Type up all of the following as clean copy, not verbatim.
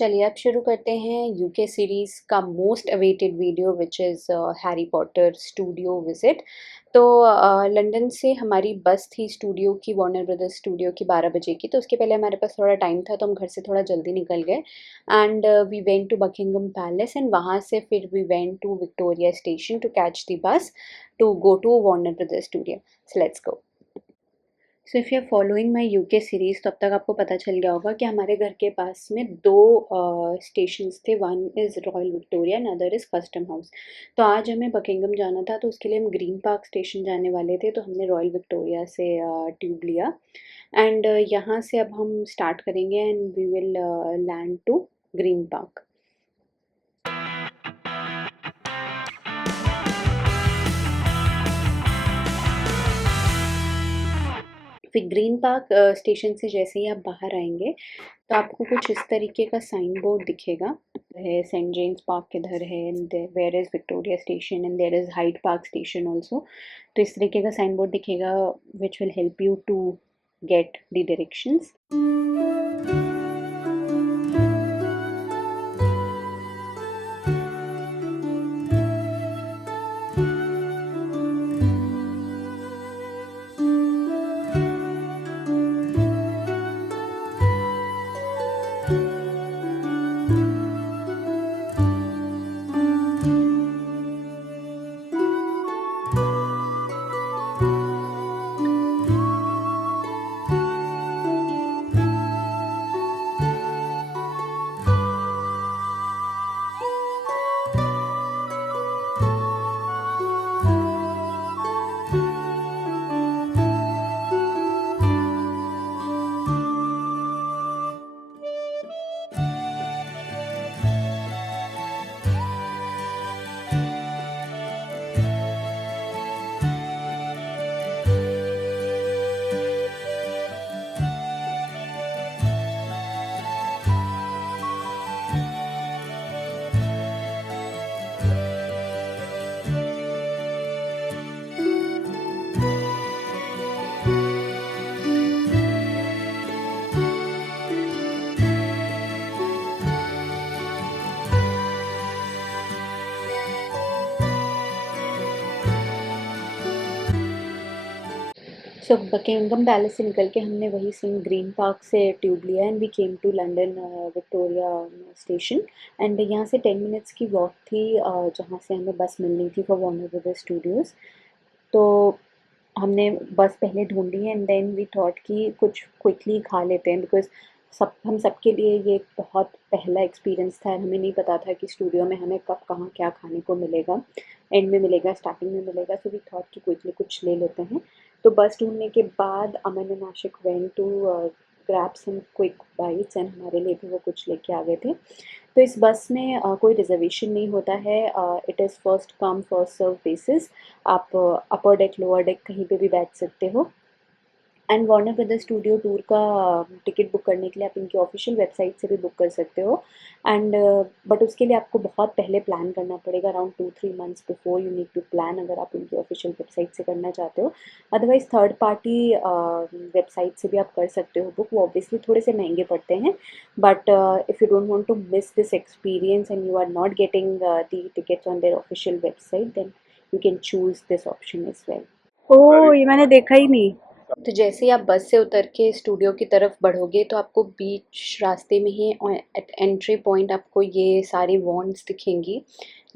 चलिए अब शुरू करते हैं यूके सीरीज़ का most awaited video which is Harry Potter studio visit. तो लंदन से हमारी बस थी स्टूडियो की, वार्नर ब्रदर्स स्टूडियो की 12 बजे की। तो उसके पहले हमारे पास थोड़ा टाइम था तो हम घर से थोड़ा जल्दी निकल गए and we went to Buckingham Palace and वहाँ से फिर we went to Victoria station to catch the bus to go to Warner Brothers studio. So let's go. So if you are following my UK series तो अब तक आपको पता चल गया होगा कि हमारे घर के पास में दो स्टेशंस थे। One is royal Victoria and other is custom house. तो आज हमें बकिंगम जाना था तो उसके लिए हम ग्रीन पार्क स्टेशन जाने वाले थे, तो हमने रॉयल विक्टोरिया से ट्यूब लिया एंड यहाँ से अब हम स्टार्ट करेंगे and we will land to Green Park. फिर ग्रीन पार्क स्टेशन से जैसे ही आप बाहर आएंगे तो आपको कुछ इस तरीके का साइन बोर्ड दिखेगा है, सेंट जेम्स पार्क किधर है and where is Victoria station and there is Hyde Park station also. तो इस तरीके का साइन बोर्ड दिखेगा which will help you to get the directions. So Buckingham Palace से निकल के हमने वही सेम ग्रीन पार्क से ट्यूब लिया and we came to London Victoria station and यहाँ से 10 मिनट्स की वॉक थी जहाँ से हमें बस मिलनी थी फॉर वार्नर ब्रदर्स स्टूडियोज़। तो हमने बस पहले ढूंढी एंड देन वी थॉट कि कुछ क्विकली खा लेते हैं बिकॉज हम सबके लिए ये एक बहुत पहला एक्सपीरियंस था। हमें नहीं पता था कि स्टूडियो में हमें कब कहाँ क्या खाने को मिलेगा, एंड में मिलेगा स्टार्टिंग में मिलेगा। सो वी थॉट कि क्विकली कुछ ले लेते हैं। तो बस ढूंढने के बाद Aman and Ashiq went to grab some quick bites and हमारे लिए भी वो कुछ लेके आ गए थे। तो इस बस में कोई रिजर्वेशन नहीं होता है, it is first come first serve basis. आप अपर डेक लोअर डेक कहीं पे भी बैठ सकते हो। And Warner Brothers studio tour का टिकट बुक करने के लिए आप इनकी ऑफिशियल वेबसाइट से भी बुक कर सकते हो एंड बट उसके लिए आपको बहुत पहले प्लान करना पड़ेगा, around 2-3 months before you need to plan, अगर आप इनकी ऑफिशियल वेबसाइट से करना चाहते हो। अदरवाइज़ थर्ड पार्टी वेबसाइट से भी आप कर सकते हो बुक। वो ऑब्वियसली थोड़े से महंगे पड़ते हैं but if you don't want to miss this experience and you are not getting the tickets on their official website then you can choose this option as well. Oh, ये मैंने देखा ही नहीं। तो जैसे ही आप बस से उतर के स्टूडियो की तरफ बढ़ोगे तो आपको बीच रास्ते में ही एट एंट्री पॉइंट आपको ये सारी वॉन्ड्स दिखेंगी।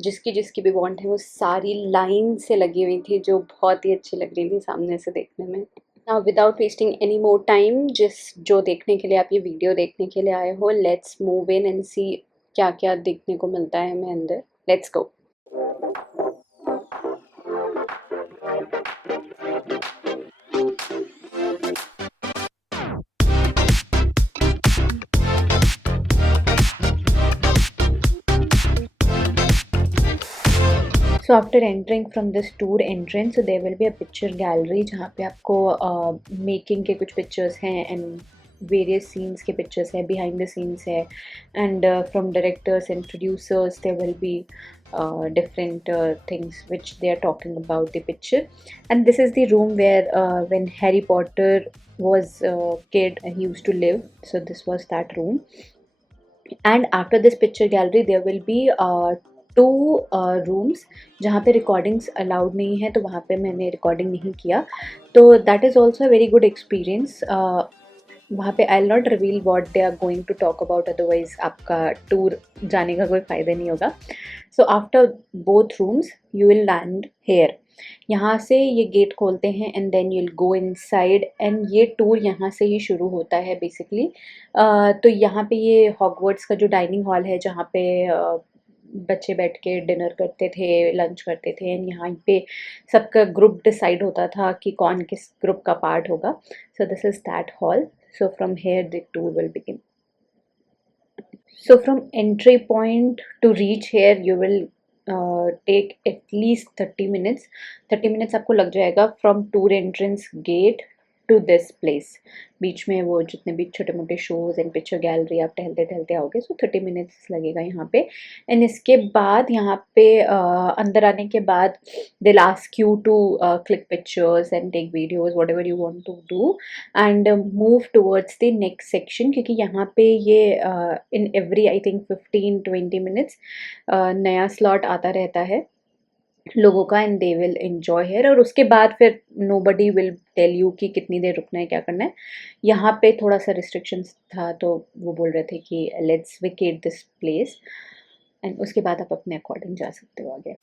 जिसकी जिसकी भी वॉन्ड है वो सारी लाइन से लगी हुई थी, जो बहुत ही अच्छी लग रही थी सामने से देखने में। Now without wasting any more time, जो देखने के लिए आप ये वीडियो देखने के लिए आए हो, let's move in and see क्या क्या देखने को मिलता है हमें अंदर। Let's go. So after entering from this tour entrance there will be a picture gallery जहाँ पे आपको मेकिंग के कुछ पिक्चर्स हैं एंड वेरियस सीन्स के पिक्चर्स है, बिहाइंड द सीन्स है and from directors and producers there will be different things which they are talking about the picture. And this is the room where when Harry Potter was a kid he used to live, so this was that room. And after this picture gallery there will be 2 rooms जहाँ पे recordings allowed नहीं है, तो वहाँ पे मैंने रिकॉर्डिंग नहीं किया, तो that is also a very good experience. वहाँ पे I will not reveal what they are going to talk about, otherwise आपका टूर जाने का कोई फ़ायदा नहीं होगा। So after both rooms you will land here, यहाँ से ये गेट खोलते हैं and then you will go inside, and ये टूर यहाँ से ही शुरू होता है बेसिकली। तो यहाँ पे ये हॉगवर्ट्स का जो डाइनिंग हॉल है, जहाँ पे बच्चे बैठ के डिनर करते थे, लंच करते थे, एंड यहाँ पे सबका ग्रुप डिसाइड होता था कि कौन किस ग्रुप का पार्ट होगा। So this is that hall. So from here the tour will begin. So from entry point to reach here you will take at least 30 minutes. 30 minutes आपको लग जाएगा from tour entrance gate to this place। बीच में वो जितने भी छोटे मोटे shows and picture gallery आप टहलते टहलते आओगे, सो 30 मिनट्स लगेगा यहाँ पे। एंड इसके बाद यहाँ पे अंदर आने के बाद they'll ask you to click pictures and take videos whatever you want to do and move towards the next section, क्योंकि यहाँ पे ये in every I think 15-20 minutes नया slot आता रहता है लोगों का, and they will enjoy here. और उसके बाद फिर नोबडी विल टेल यू कि कितनी देर रुकना है, क्या करना है। यहाँ पे थोड़ा सा रिस्ट्रिक्शंस था, तो वो बोल रहे थे कि let's vacate this place, and उसके बाद आप अपने अकॉर्डिंग जा सकते हो आगे।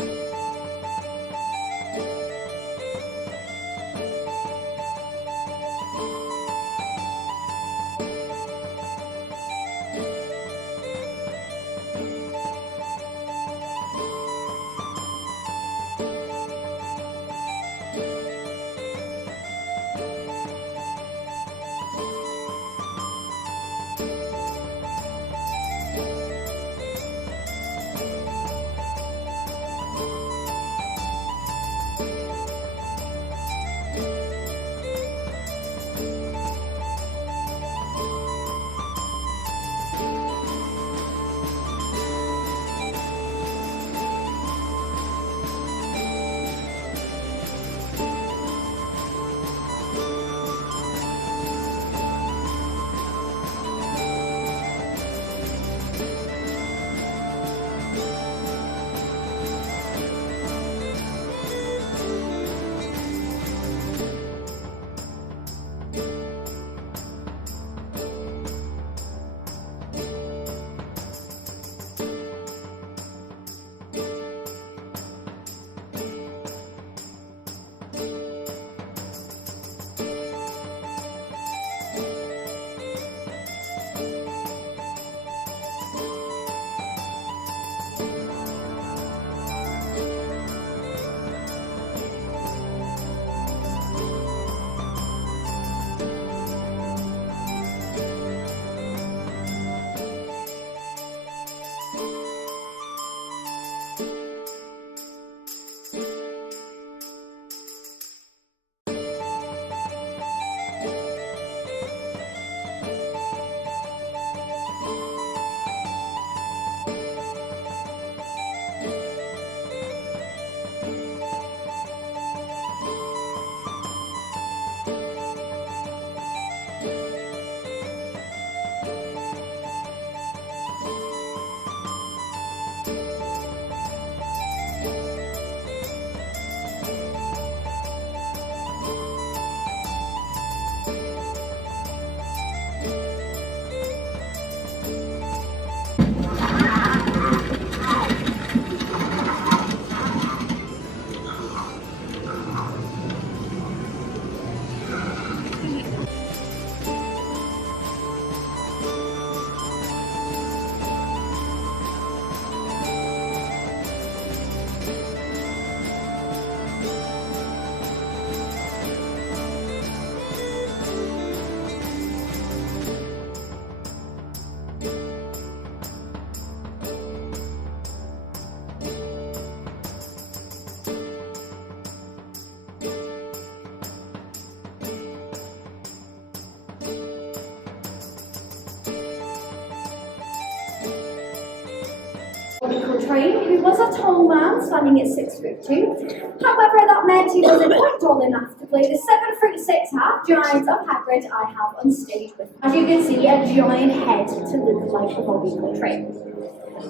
magical train, who was a tall man standing at 6'2". However, that meant he wasn't quite tall enough to play the 7'6" half giant of Hagrid I have on stage with. As you can see, a giant head to look like a magical train.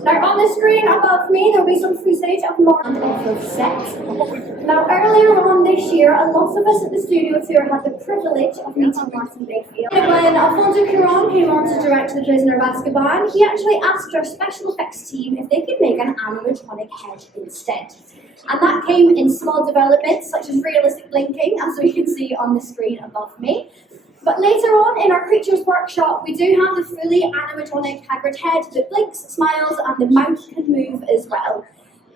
Now on the screen above me there'll be some footage of Martin off of set. Now earlier on this year, a lot of us at the studio tour had the privilege of meeting Martin Bayfield. When Alfonso Cuarón came on to direct The Prisoner of Azkaban, he actually asked our special effects team if they could make an animatronic head instead. And that came in small developments such as realistic blinking, as we can see on the screen above me. But later on in our creatures workshop, we do have the fully animatronic Hagrid head that blinks, smiles, and the mouth can move as well.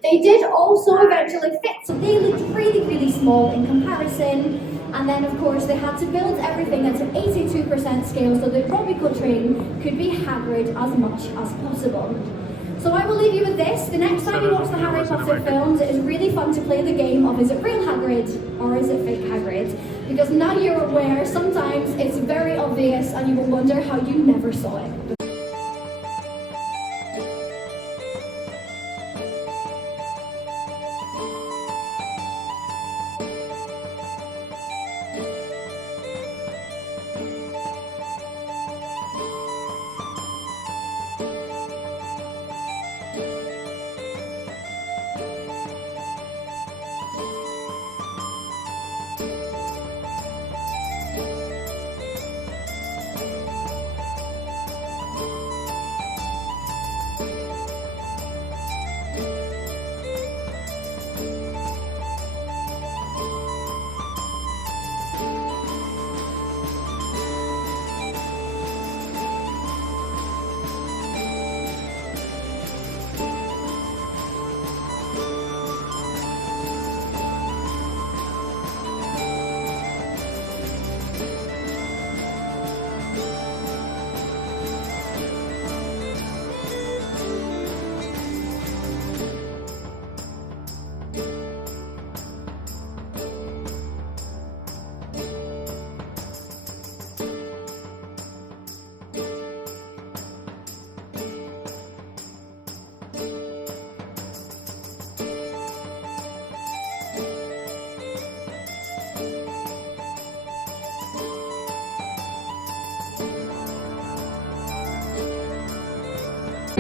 They did also eventually fit, so they looked really, really small in comparison. And then, of course, they had to build everything at an 82% scale so that Robbie Coltrane could be Hagrid as much as possible. So I will leave you with this. The next time you watch the Harry Potter films, it is really fun to play the game of is it real Hagrid or is it fake Hagrid? Because now you're aware, sometimes it's very obvious and you will wonder how you never saw it.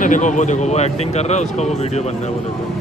देखो वो एक्टिंग कर रहा है, उसका वो वीडियो बन रहा है, वो देखो।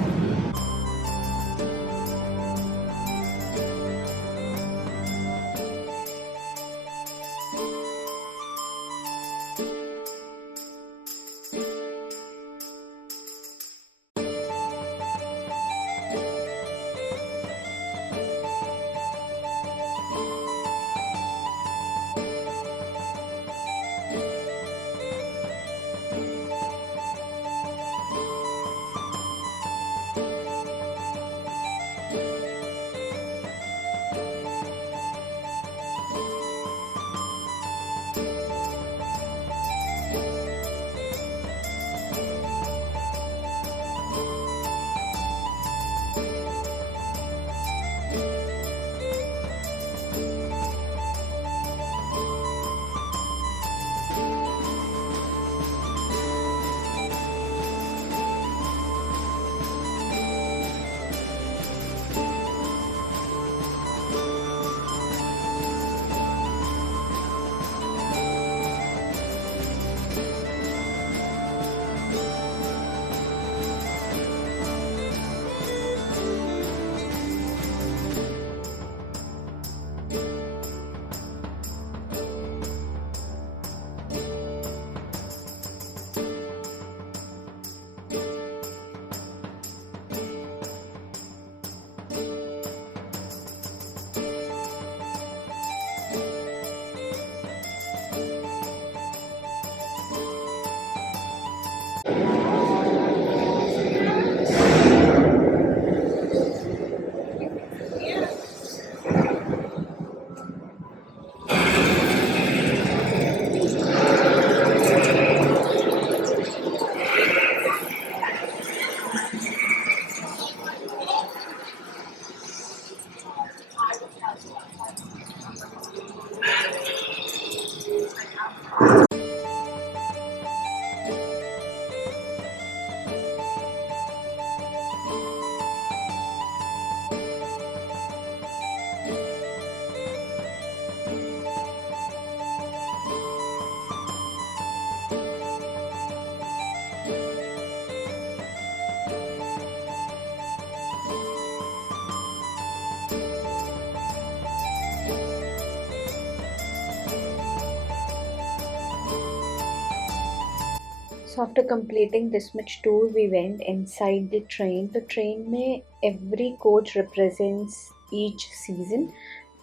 So after completing this much tour, we went inside the train. तो ट्रेन में every coach represents each season.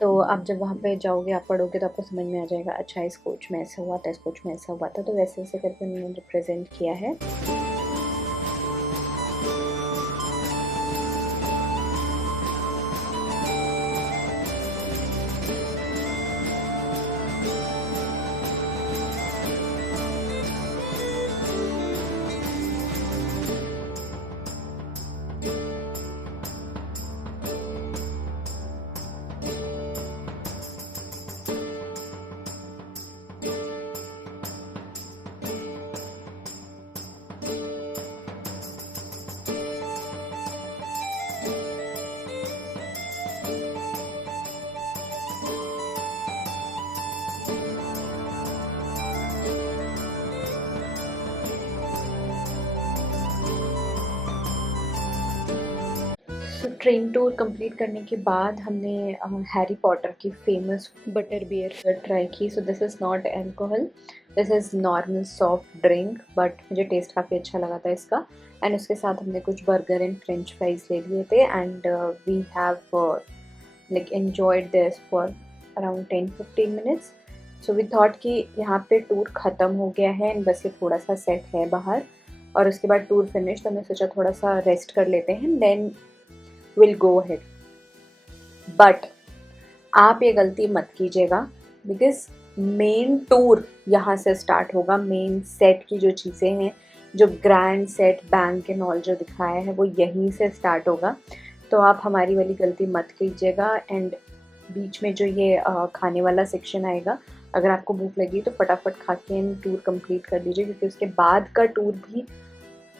तो आप जब वहाँ पे जाओगे, आप पढ़ोगे तो आपको समझ में आ जाएगा, अच्छा इस कोच में ऐसा हुआ था, इस कोच में ऐसा हुआ था। तो वैसे वैसे करके उन्होंने रिप्रेजेंट किया है। तो ट्रेन टूर कंप्लीट करने के बाद हमने हैरी पॉटर की फेमस बटर बियर ट्राई की। So this is not alcohol, this is normal soft drink, but मुझे टेस्ट काफ़ी अच्छा लगा था इसका। एंड उसके साथ हमने कुछ बर्गर एंड फ्रेंच फ्राइज ले लिए थे। And we have like enjoyed this for around 10-15 minutes. So we thought कि यहाँ पे टूर ख़त्म हो गया है एंड बस ये थोड़ा सा सेट है बाहर, और उसके बाद टूर फिनिश। तो हमने सोचा थोड़ा सा रेस्ट कर लेते हैं, then will go ahead. But आप ये गलती मत कीजिएगा, बिकॉज मेन टूर यहाँ से स्टार्ट होगा। मेन सेट की जो चीज़ें हैं, जो grand set bank and all जो दिखाया है, वो यहीं से स्टार्ट होगा। तो आप हमारी वाली गलती मत कीजिएगा। एंड बीच में जो ये खाने वाला सेक्शन आएगा, अगर आपको भूख लगी तो फटाफट खा के टूर कंप्लीट कर दीजिए, क्योंकि उसके बाद का टूर भी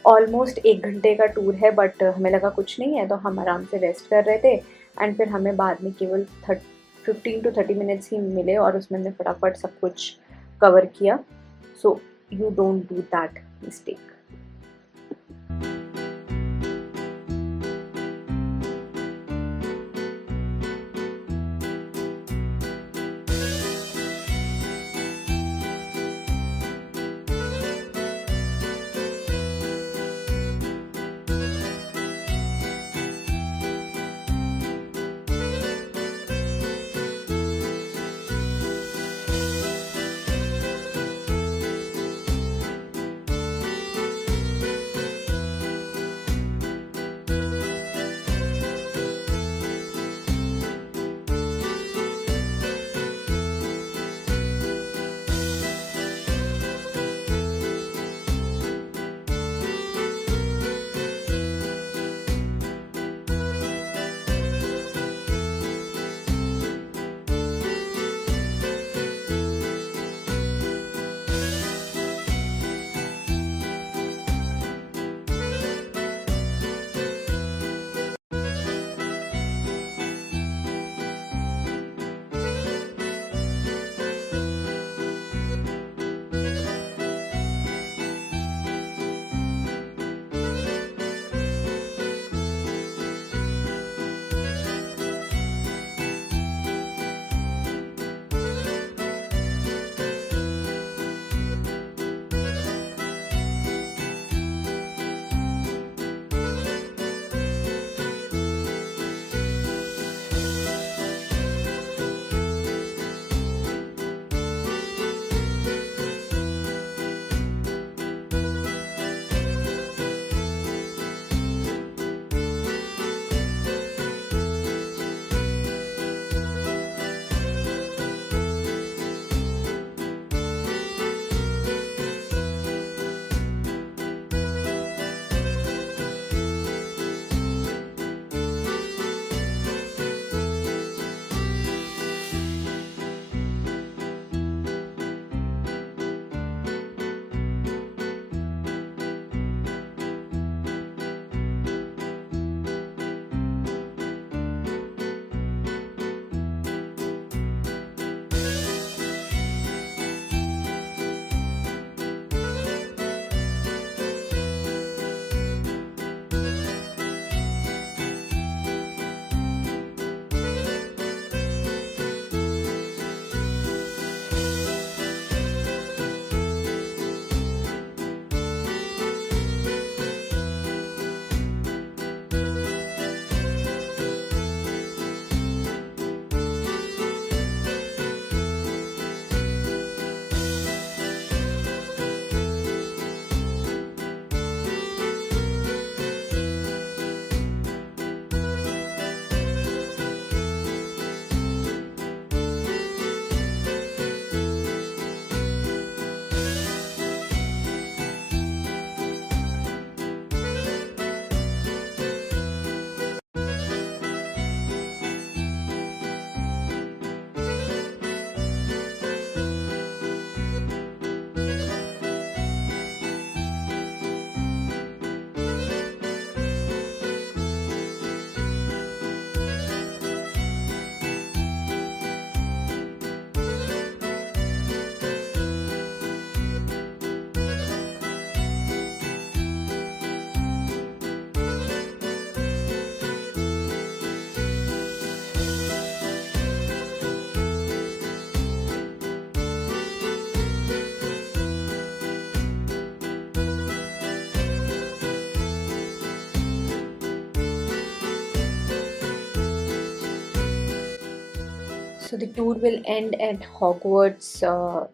ऑलमोस्ट 1 घंटे का टूर है। बट हमें लगा कुछ नहीं है, तो हम आराम से रेस्ट कर रहे थे। एंड फिर हमें बाद में केवल 15 to 30 मिनट्स ही मिले, और उसमें हमने फटाफट सब कुछ कवर किया। So you don't do that mistake. So the tour will end at Hogwarts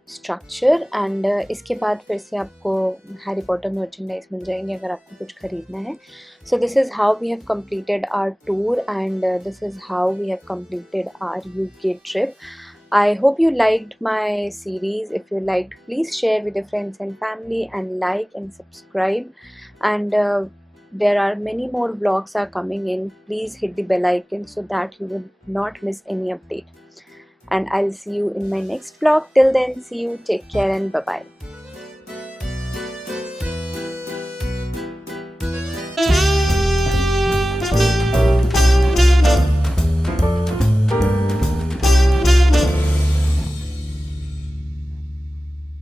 structure and इसके बाद फिर से आपको हैरी पॉटर merchandise मिल जाएंगे अगर आपको कुछ खरीदना है. So this is how we have completed our tour and this is how we have completed our UK trip. I hope you liked my series. If you liked, please share with your friends and family and like and subscribe. And there are many more vlogs are coming in. Please hit the bell icon so that you will not miss any update. And I'll see you in my next vlog. Till then, see you, take care and bye bye.